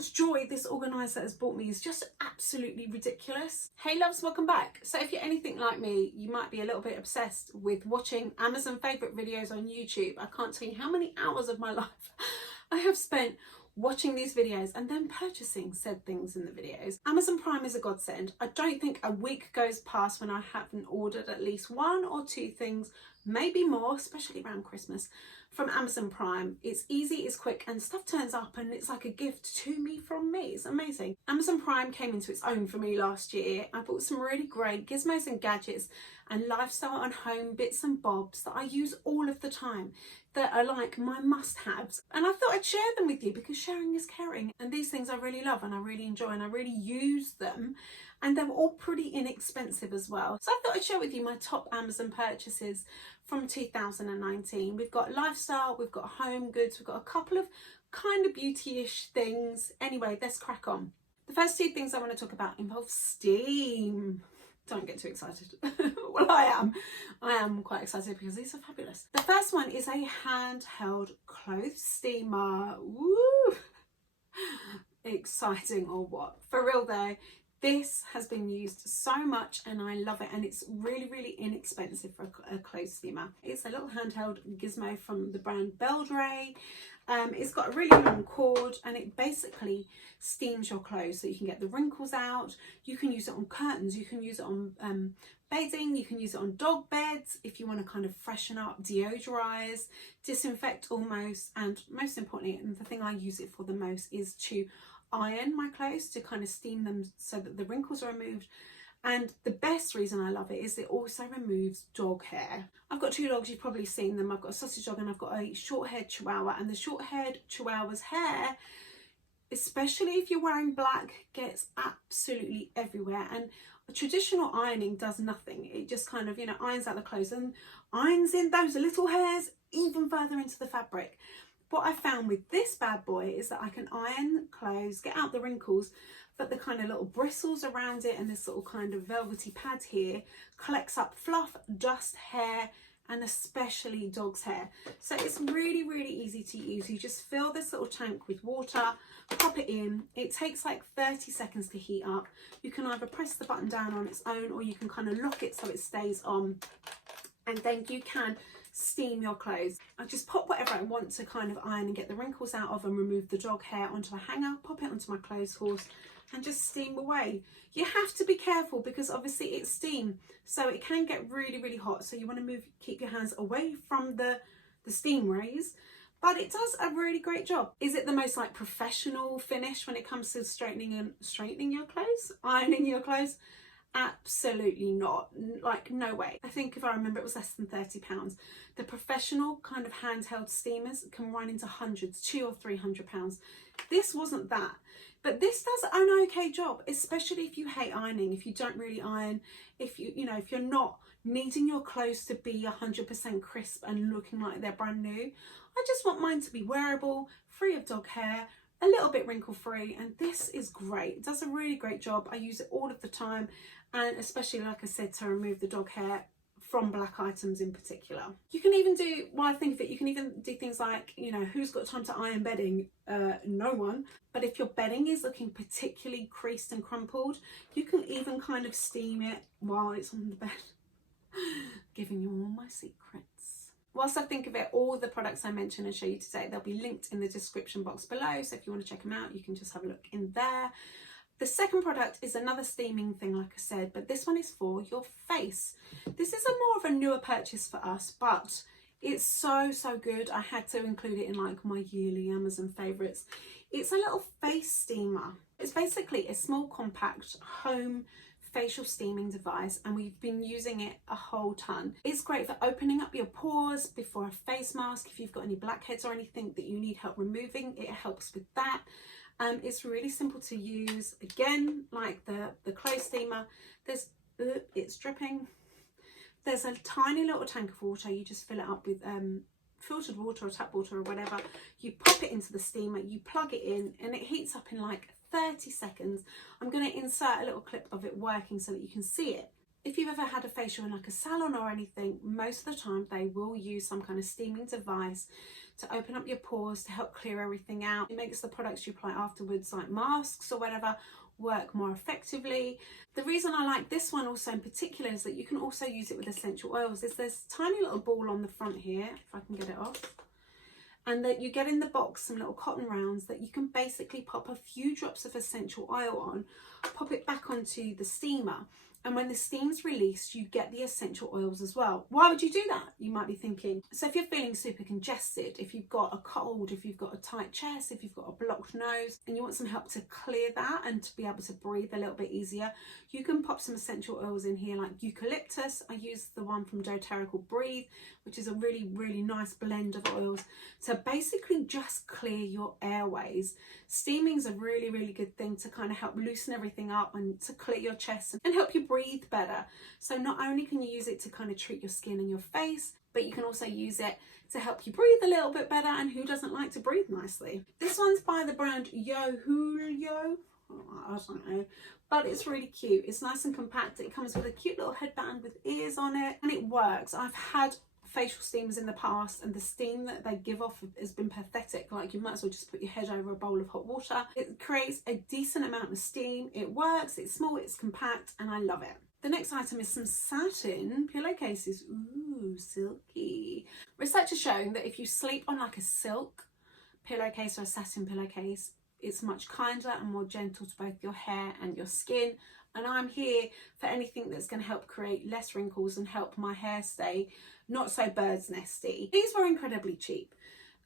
much joy this organiser has brought me is just absolutely ridiculous. Hey loves, welcome back. So if you're anything like me, you might be a little bit obsessed with watching Amazon favourite videos on YouTube. I can't tell you how many hours of my life I have spent watching these videos and then purchasing said things in the videos. Amazon Prime is a godsend. I don't think a week goes past when I haven't ordered at least 1 or 2 things, maybe more, especially around Christmas, from Amazon Prime. It's easy, it's quick, and stuff turns up and it's like a gift to me from me. It's amazing. Amazon Prime came into its own for me last year. I bought some really great gizmos and gadgets and lifestyle and home bits and bobs that I use all of the time, that are like my must-haves, and I thought I'd share them with you because sharing is caring, and these things I really love and I really enjoy and I really use them, and they're all pretty inexpensive as well. So I thought I'd share with you my top Amazon purchases from 2019. We've got lifestyle, we've got home goods, we've got a couple of kind of beauty-ish things. Anyway, let's crack on. The first 2 things I want to talk about involve steam. Don't get too excited. Well, I am quite excited because these are fabulous. The first one is a handheld clothes steamer. Woo! Exciting or what? For real though, this has been used so much and I love it, and it's really inexpensive for a clothes steamer. It's a little handheld gizmo from the brand Beldray. It's got a really long cord and it basically steams your clothes so you can get the wrinkles out. You can use it on curtains, you can use it on bedding, you can use it on dog beds if you want to kind of freshen up, deodorize, disinfect almost, and most importantly, and the thing I use it for the most, is to iron my clothes, to kind of steam them so that the wrinkles are removed. And the best reason I love it is it also removes dog hair. I've got 2 dogs, you've probably seen them. I've got a sausage dog and I've got a short-haired chihuahua, and the short-haired chihuahua's hair, especially if you're wearing black, gets absolutely everywhere, and traditional ironing does nothing. It just kind of, you know, irons out the clothes and irons in those little hairs even further into the fabric. What I found with this bad boy is that I can iron clothes, get out the wrinkles, but the kind of little bristles around it and this little kind of velvety pad here collects up fluff, dust, hair, and especially dog's hair. So it's really easy to use. You just fill this little tank with water, pop it in. It takes like 30 seconds to heat up. You can either press the button down on its own or you can kind of lock it so it stays on, and then you can steam your clothes. I just pop whatever I want to kind of iron and get the wrinkles out of and remove the dog hair onto a hanger, pop it onto my clothes horse and just steam away. You have to be careful because obviously it's steam, so it can get really hot, so you want to keep your hands away from the steam rays, but it does a really great job. Is it the most like professional finish when it comes to straightening your clothes, ironing your clothes? Absolutely not. Like, no way. I think if I remember it was less than £30. The professional kind of handheld steamers can run into hundreds, £200 or £300. This wasn't that, but this does an okay job, especially if you hate ironing, if you don't really iron, if if you're not needing your clothes to be 100% crisp and looking like they're brand new. I just want mine to be wearable, free of dog hair, a little bit wrinkle free, and this is great. It does a really great job. I use it all of the time, and especially, like I said, to remove the dog hair from black items in particular. You can even do, while I think of it, you can even do things like, you know, who's got time to iron bedding? No one. But if your bedding is looking particularly creased and crumpled, you can even kind of steam it while it's on the bed. Giving you all my secrets. Whilst I think of it, all the products I mentioned and show you today, they'll be linked in the description box below, so if you want to check them out, you can just have a look in there. The second product is another steaming thing, like I said, but this one is for your face. This is more of a newer purchase for us, but it's so good. I had to include it in like my yearly Amazon favourites. It's a little face steamer. It's basically a small compact home facial steaming device, and we've been using it a whole ton. It's great for opening up your pores before a face mask. If you've got any blackheads or anything that you need help removing, it helps with that. It's really simple to use. Again, like the clothes steamer, it's dripping. There's a tiny little tank of water. You just fill it up with filtered water or tap water or whatever. You pop it into the steamer, you plug it in, and it heats up in like 30 seconds. I'm going to insert a little clip of it working so that you can see it. If you've ever had a facial in like a salon or anything, most of the time they will use some kind of steaming device to open up your pores, to help clear everything out. It makes the products you apply afterwards, like masks or whatever, work more effectively. The reason I like this one also in particular is that you can also use it with essential oils. There's this tiny little ball on the front here, if I can get it off, and that you get in the box some little cotton rounds that you can basically pop a few drops of essential oil on, pop it back onto the steamer, and when the steam's released, you get the essential oils as well. Why would you do that? You might be thinking. So if you're feeling super congested, if you've got a cold, if you've got a tight chest, if you've got a blocked nose, and you want some help to clear that and to be able to breathe a little bit easier, you can pop some essential oils in here like eucalyptus. I use the one from doTERRA called Breathe, which is a really, really nice blend of oils to basically just clear your airways. Steaming is a really, really good thing to kind of help loosen everything up and to clear your chest and help you breathe better. So not only can you use it to kind of treat your skin and your face, but you can also use it to help you breathe a little bit better, and who doesn't like to breathe nicely? This one's by the brand Yohoolyo. I don't know, but it's really cute. It's nice and compact. It comes with a cute little headband with ears on it, and it works. I've had facial steamers in the past, and the steam that they give off has been pathetic. Like, you might as well just put your head over a bowl of hot water. It creates a decent amount of steam. It works, it's small, it's compact, and I love it. The next item is some Satin pillowcases. Ooh, silky. Research has shown that if you sleep on like a silk pillowcase or a satin pillowcase, it's much kinder and more gentle to both your hair and your skin. And I'm here for anything that's going to help create less wrinkles and help my hair stay not so bird's nesty. These were incredibly cheap.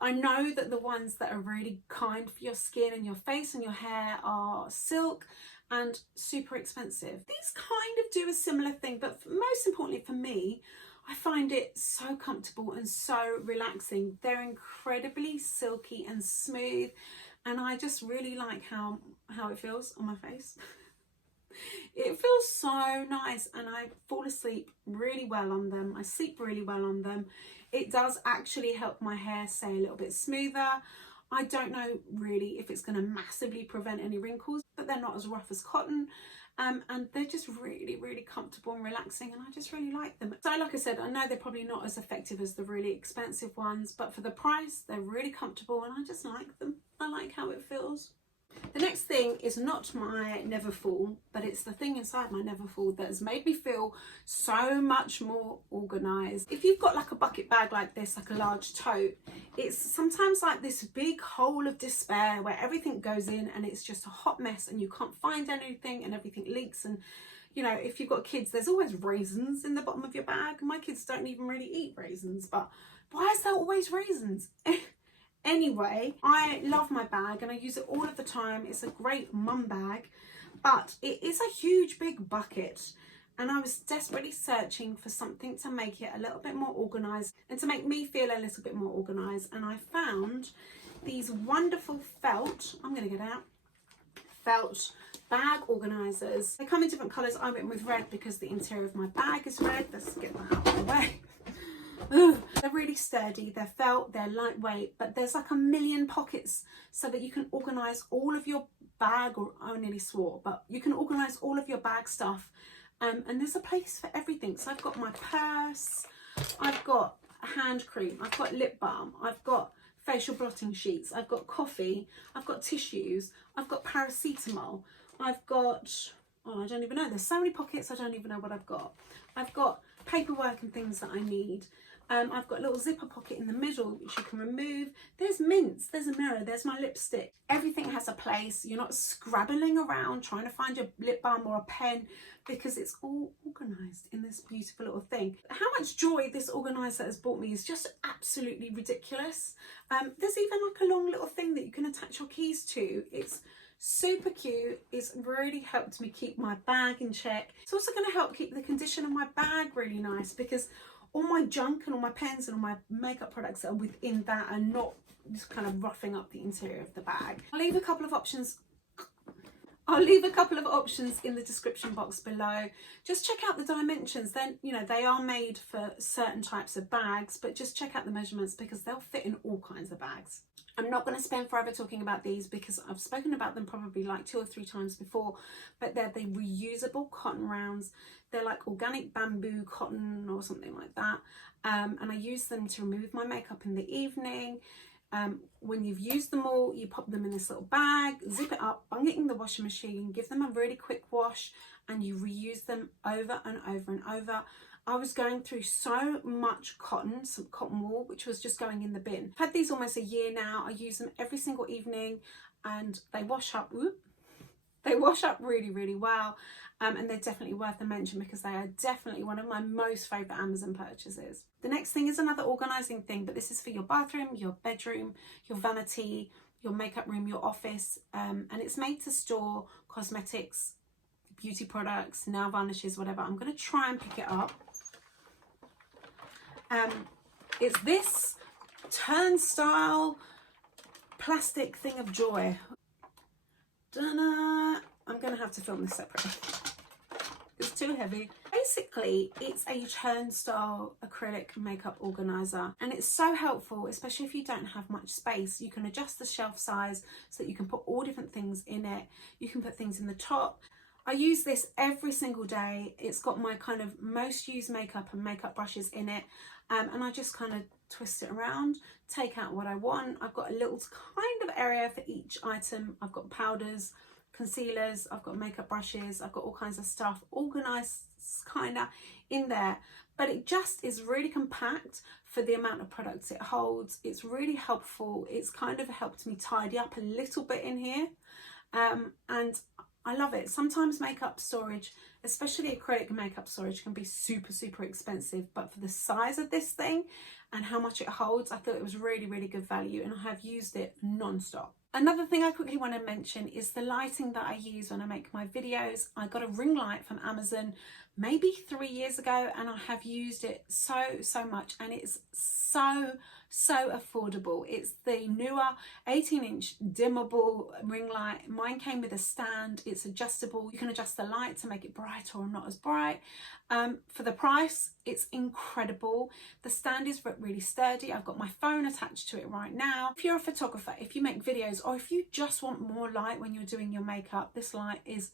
I know that the ones that are really kind for your skin and your face and your hair are silk and super expensive. These kind of do a similar thing, but most importantly for me, I find it so comfortable and so relaxing. They're incredibly silky and smooth, and I just really like how it feels on my face. It feels so nice, and I fall asleep really well on them. I sleep really well on them. It does actually help my hair stay a little bit smoother. I don't know really if it's going to massively prevent any wrinkles, but they're not as rough as cotton. And they're just really, really comfortable and relaxing, and I just really like them. So like I said, I know they're probably not as effective as the really expensive ones, but for the price, they're really comfortable, and I just like them. I like how it feels. The next thing is not my Neverfull, but it's the thing inside my Neverfull that has made me feel so much more organised. If you've got like a bucket bag like this, like a large tote, it's sometimes like this big hole of despair where everything goes in and it's just a hot mess and you can't find anything and everything leaks. And you know, if you've got kids, there's always raisins in the bottom of your bag. My kids don't even really eat raisins, but why is there always raisins? Anyway, I love my bag and I use it all of the time. It's a great mum bag, but it is a huge big bucket, and I was desperately searching for something to make it a little bit more organised and to make me feel a little bit more organised, and I found these wonderful felt, I'm going to get out, felt bag organisers. They come in different colours. I went with red because the interior of my bag is red. Let's get that out of the way. They're really sturdy, they're felt, they're lightweight, but there's like a million pockets so that you can organise all of your bag, or I nearly swore, but you can organise all of your bag stuff, and there's a place for everything. So I've got my purse, I've got hand cream, I've got lip balm, I've got facial blotting sheets, I've got coffee, I've got tissues, I've got paracetamol, I've got, oh, I don't even know, there's so many pockets I don't even know what I've got. I've got paperwork and things that I need. I've got a little zipper pocket in the middle which you can remove. There's mints, there's a mirror, there's my lipstick. Everything has a place. You're not scrabbling around trying to find your lip balm or a pen, because it's all organised in this beautiful little thing. How much joy this organiser has brought me is just absolutely ridiculous. There's even like a long little thing that you can attach your keys to. It's super cute. It's really helped me keep my bag in check. It's also going to help keep the condition of my bag really nice, because all my junk and all my pens and all my makeup products that are within that are not just kind of roughing up the interior of the bag. I'll leave a couple of options in the description box below. Just check out the dimensions. Then, you know, they are made for certain types of bags, but just check out the measurements because they'll fit in all kinds of bags. I'm not going to spend forever talking about these because I've spoken about them probably like 2 or 3 times before, but they're the reusable cotton rounds. They're like organic bamboo cotton or something like that, and I use them to remove my makeup in the evening. When you've used them all, you pop them in this little bag, zip it up, bung it in the washing machine, give them a really quick wash, and you reuse them over and over and over. I was going through so much cotton, some cotton wool, which was just going in the bin. I've had these almost a year now. I use them every single evening and they wash up. They wash up really, really well. And they're definitely worth a mention because they are definitely one of my most favourite Amazon purchases. The next thing is another organising thing, but this is for your bathroom, your bedroom, your vanity, your makeup room, your office. And it's made to store cosmetics, beauty products, nail varnishes, whatever. I'm going to try and pick it up. It's this turnstile plastic thing of joy. I'm going to have to film this separately. It's too heavy. Basically, it's a turnstile acrylic makeup organizer, and it's so helpful, especially if you don't have much space. You can adjust the shelf size so that you can put all different things in it. You can put things in the top. I use this every single day. It's got my kind of most used makeup and makeup brushes in it, and I just kind of twist it around, take out what I want. I've got a little kind of area for each item. I've got powders, concealers, I've got makeup brushes, I've got all kinds of stuff organised kind of in there, but it just is really compact for the amount of products it holds. It's really helpful. It's kind of helped me tidy up a little bit in here, and I love it. Sometimes makeup storage, especially acrylic makeup storage, can be super, super expensive, but for the size of this thing and how much it holds, I thought it was really, really good value, and I have used it non-stop. Another thing I quickly want to mention is the lighting that I use when I make my videos. I got a ring light from Amazon maybe 3 years ago, and I have used it so much, and it's so affordable. It's the Neewer 18-inch dimmable ring light. Mine came with a stand. It's adjustable. You can adjust the light to make it brighter or not as bright. For the price, it's incredible. The stand is really sturdy. I've got my phone attached to it right now. If you're a photographer, if you make videos, or if you just want more light when you're doing your makeup, this light is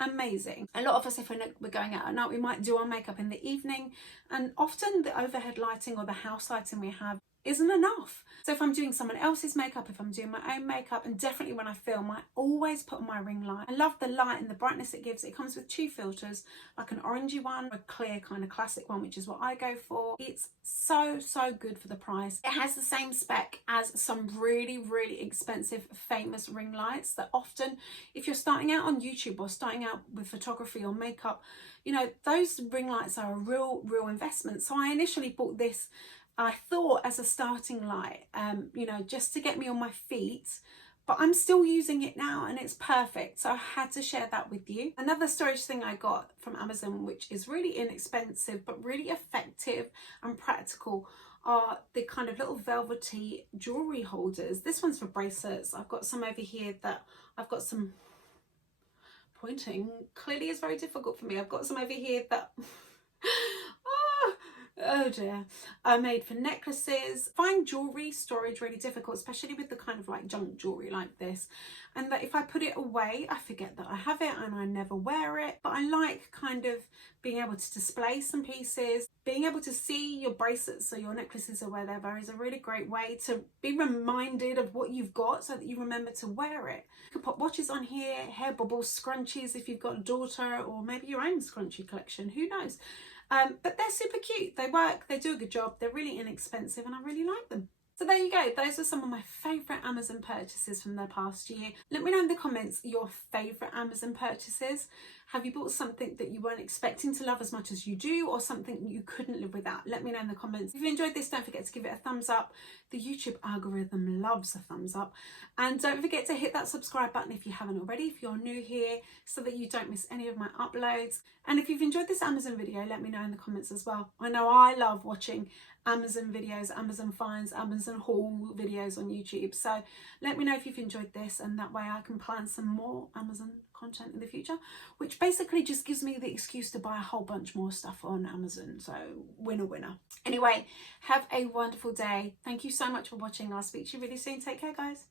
amazing. A lot of us, if we're going out at night, we might do our makeup in the evening, and often the overhead lighting or the house lighting we have isn't enough. So if I'm doing someone else's makeup, if I'm doing my own makeup, and definitely when I film, I always put on my ring light. I love the light and the brightness it gives. It comes with 2 filters, like an orangey one, a clear kind of classic one, which is what I go for. It's so good for the price. It has the same spec as some really expensive famous ring lights that often, if you're starting out on YouTube or starting out with photography or makeup, you know, those ring lights are a real investment. So I initially bought this, I thought, as a starting light, you know, just to get me on my feet, but I'm still using it now and it's perfect. So I had to share that with you. Another storage thing I got from Amazon, which is really inexpensive, but really effective and practical, are the kind of little velvety jewelry holders. This one's for bracelets. I've got some over here that I've got some, pointing clearly is very difficult for me. I've got some over here that, oh dear, are made for necklaces. Find jewelry storage really difficult, especially with the kind of like junk jewelry like this, and that if I put it away, I forget that I have it and I never wear it. But I like kind of being able to display some pieces. Being able to see your bracelets or your necklaces or whatever is a really great way to be reminded of what you've got so that you remember to wear it. You can put watches on here, hair bubbles, scrunchies if you've got a daughter, or maybe your own scrunchie collection, who knows. But they're super cute. They work, they do a good job, they're really inexpensive, and I really like them. So there you go, those are some of my favourite Amazon purchases from the past year. Let me know in the comments your favourite Amazon purchases. Have you bought something that you weren't expecting to love as much as you do, or something you couldn't live without? Let me know in the comments. If you enjoyed this, don't forget to give it a thumbs up. The YouTube algorithm loves a thumbs up. And don't forget to hit that subscribe button if you haven't already, if you're new here, so that you don't miss any of my uploads. And if you've enjoyed this Amazon video, let me know in the comments as well. I know I love watching Amazon videos, Amazon finds, Amazon haul videos on YouTube. So let me know if you've enjoyed this, and that way I can plan some more Amazon content in the future, which basically just gives me the excuse to buy a whole bunch more stuff on Amazon. So winner, winner. Anyway, have a wonderful day. Thank you so much for watching. I'll speak to you really soon. Take care, guys.